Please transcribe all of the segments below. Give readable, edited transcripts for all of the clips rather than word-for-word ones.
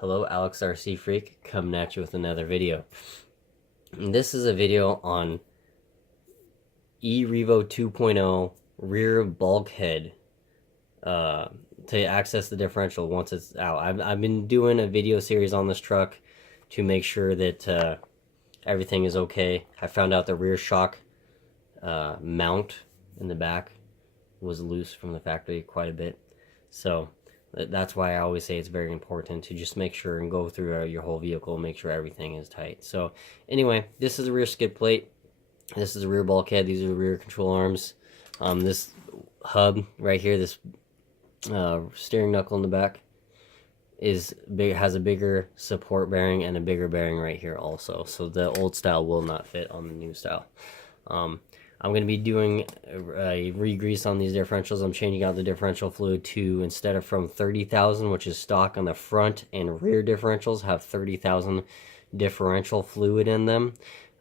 Hello, Alex RC Freak, coming at you with another video. And this is a video on revo 2.0 rear bulkhead to access the differential once it's out. I've been doing a video series on this truck to make sure that everything is okay. I found out the rear shock mount in the back was loose from the factory quite a bit. So that's why I always say it's very important to just make sure and go through your whole vehicle and make sure everything is tight. So anyway, this is a rear skid plate. This is a rear bulkhead. These are the rear control arms. This hub right here, this steering knuckle in the back, is big, has a bigger support bearing and a bigger bearing right here also. So the old style will not fit on the new style. I'm going to be doing a re-grease on these differentials. I'm changing out the differential fluid to, instead of from 30,000, which is stock on the front and rear differentials, have 30,000 differential fluid in them.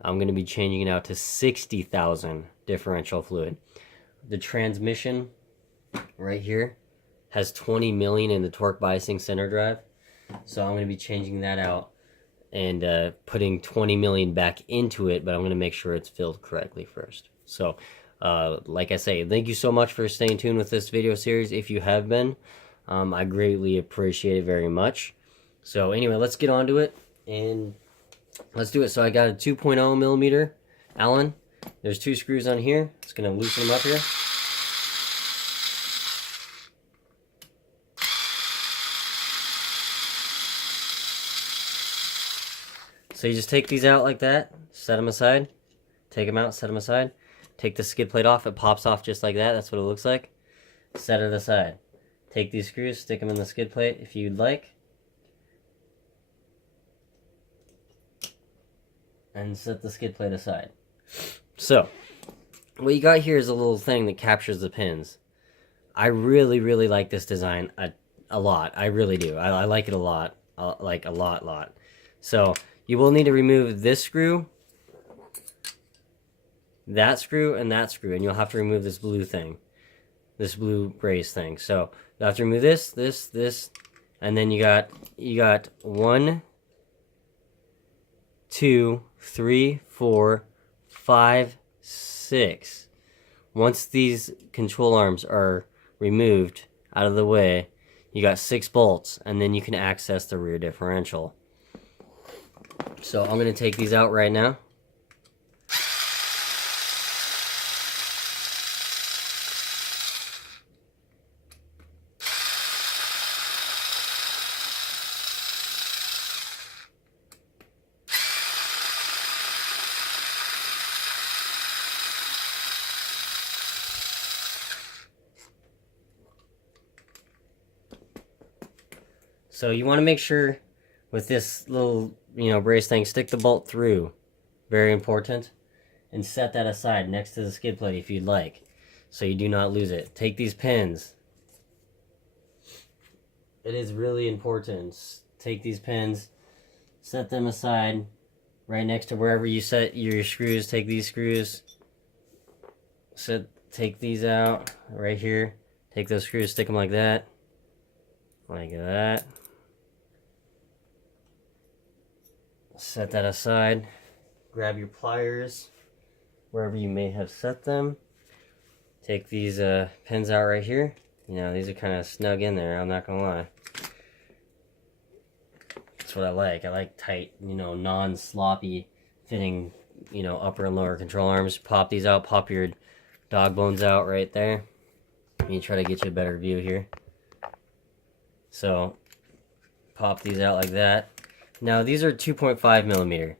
I'm going to be changing it out to 60,000 differential fluid. The transmission right here has 20 million in the torque biasing center drive. So I'm going to be changing that out and putting 20 million back into it, but I'm going to make sure it's filled correctly first. So, like I say, thank you so much for staying tuned with this video series. If you have been, I greatly appreciate it very much. So anyway, let's get on to it, and let's do it. So I got a 2.0 millimeter Allen. There's 2 screws on here. It's going to loosen them up here. So you just take these out like that, set them aside, take them out, set them aside. Take the skid plate off, it pops off just like that. That's what it looks like. Set it aside. Take these screws, stick them in the skid plate if you'd like. And set the skid plate aside. So, what you got here is a little thing that captures the pins. I really, really like this design a lot. I really do. I like it a lot. Like a lot. So, you will need to remove this screw, that screw, and that screw, and you'll have to remove this blue thing, this blue brace thing. So you have to remove this, and then you got 1, 2, 3, 4, 5, 6. Once these control arms are removed out of the way, you got 6 bolts, and then you can access the rear differential. So I'm going to take these out right now. So you want to make sure with this little, brace thing, stick the bolt through. Very important. And set that aside next to the skid plate if you'd like, so you do not lose it. Take these pins. It is really important. Take these pins, set them aside right next to wherever you set your screws. Take these screws. Take these out right here. Take those screws, stick them like that. Like that. Set that aside. Grab your pliers wherever you may have set them. Take these pins out right here. These are kind of snug in there, I'm not gonna lie. That's what I like. I like tight, non-sloppy fitting, upper and lower control arms. Pop these out, pop your dog bones out right there. Let me try to get you a better view here. So, pop these out like that. Now, these are 2.5 millimeter.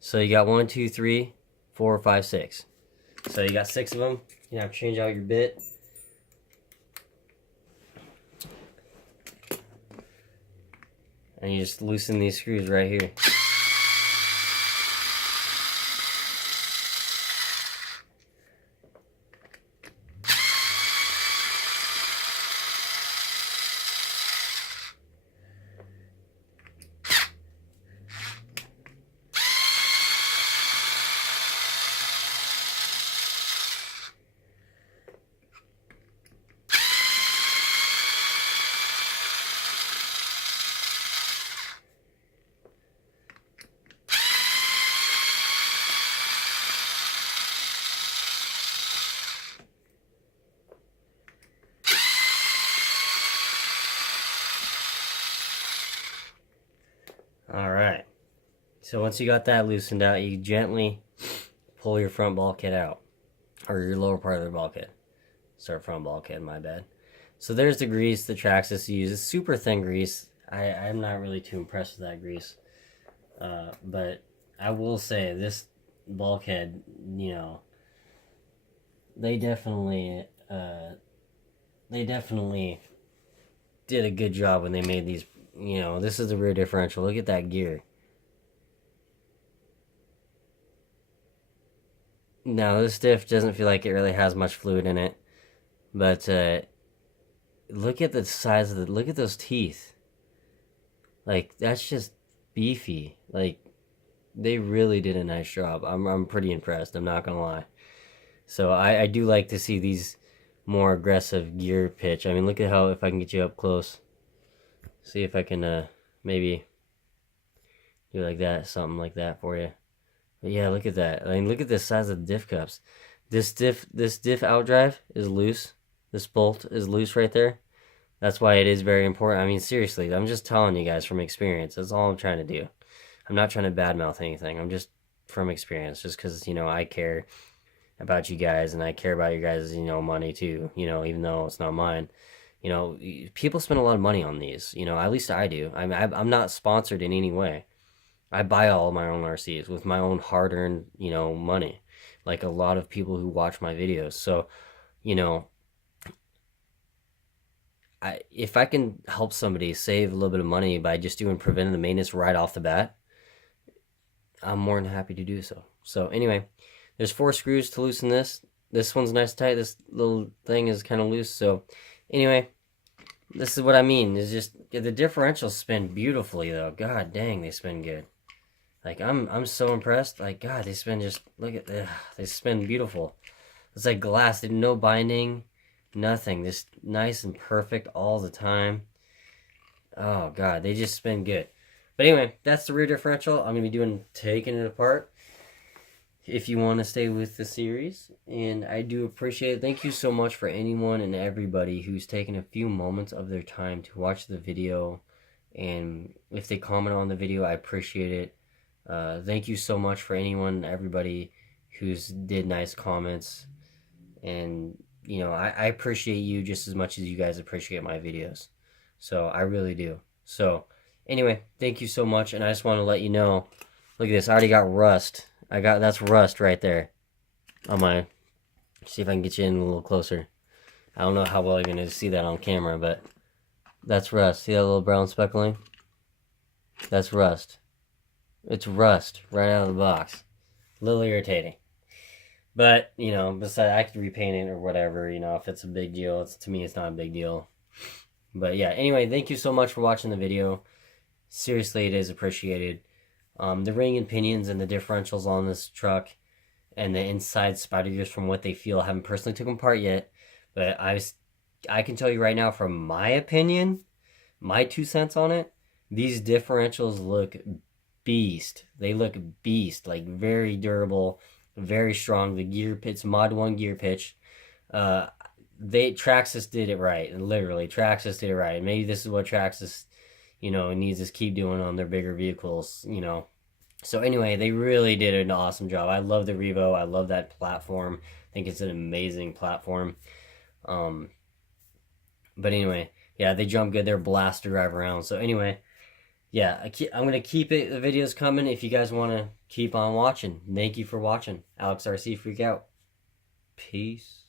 So, you got 1, 2, 3, 4, 5, 6. So, you got 6 of them. You have to change out your bit. And you just loosen these screws right here. All right. So once you got that loosened out, you gently pull your front bulkhead out, or your lower part of the bulkhead. Start front bulkhead, my bad. So there's the grease that Traxxas uses. Super thin grease. I'm not really too impressed with that grease. But I will say this bulkhead, you know, they definitely did a good job when they made these. You know, this is the rear differential. Look at that gear. Now this diff doesn't feel like it really has much fluid in it, but look at the size of the. Look at those teeth. Like that's just beefy. Like they really did a nice job. I'm pretty impressed. I'm not gonna lie. So I do like to see these more aggressive gear pitch. I mean, look at how, if I can get you up close, see if I can maybe do like that, something like that for you. But yeah, look at that. I mean, look at the size of the diff cups. This diff outdrive is loose. This bolt is loose right there. That's why it is very important. I mean, seriously, I'm just telling you guys from experience. That's all I'm trying to do. I'm not trying to badmouth anything. I'm just from experience, just because, you know, I care about you guys and I care about you guys, you know, money too, you know, even though it's not mine. You know, people spend a lot of money on these, you know, at least I do. I'm not sponsored in any way. I buy all my own RCs with my own hard earned, you know, money, like a lot of people who watch my videos. So, you know, if I can help somebody save a little bit of money by just doing preventative maintenance right off the bat, I'm more than happy to do so. So anyway, there's 4 screws to loosen this. This one's nice and tight. This little thing is kind of loose. So anyway, this is what I mean. Is just the differentials spin beautifully though. God dang, they spin good. Like I'm so impressed. Like God, they spin just look at they spin beautiful. It's like glass. No binding, nothing. Just nice and perfect all the time. Oh God, they just spin good. But anyway, that's the rear differential. I'm gonna be taking it apart if you want to stay with the series, and I do appreciate it. Thank you so much for anyone and everybody who's taken a few moments of their time to watch the video, and if they comment on the video, I appreciate it. Thank you so much for anyone and everybody who's did nice comments, and you know, I appreciate you just as much as you guys appreciate my videos. So I really do. So anyway, thank you so much, and I just want to let you know, look at this, I already got rust. That's rust right there on my, see if I can get you in a little closer. I don't know how well you're going to see that on camera, but that's rust. See that little brown speckling? That's rust. It's rust right out of the box. A little irritating. But, you know, besides, I could repaint it or whatever, you know, if it's a big deal. To me, it's not a big deal. But yeah, anyway, thank you so much for watching the video. Seriously, it is appreciated. The ring and pinions and the differentials on this truck and the inside spider gears, from what they feel, I haven't personally took them apart yet, but I can tell you right now, from my opinion, my 2 cents on it, these differentials look beast. They look beast, like very durable, very strong. The gear pitch, mod 1 gear pitch, Traxxas did it right, and literally Traxxas did it right. And maybe this is what Traxxas, you know, needs to keep doing on their bigger vehicles, you know. So anyway, they really did an awesome job. I love the Revo. I love that platform. I think it's an amazing platform. But anyway, yeah, they jump good. They're a blast to drive around. So anyway, yeah, I'm going to keep it. The videos coming if you guys want to keep on watching. Thank you for watching. Alex RC Freak out. Peace.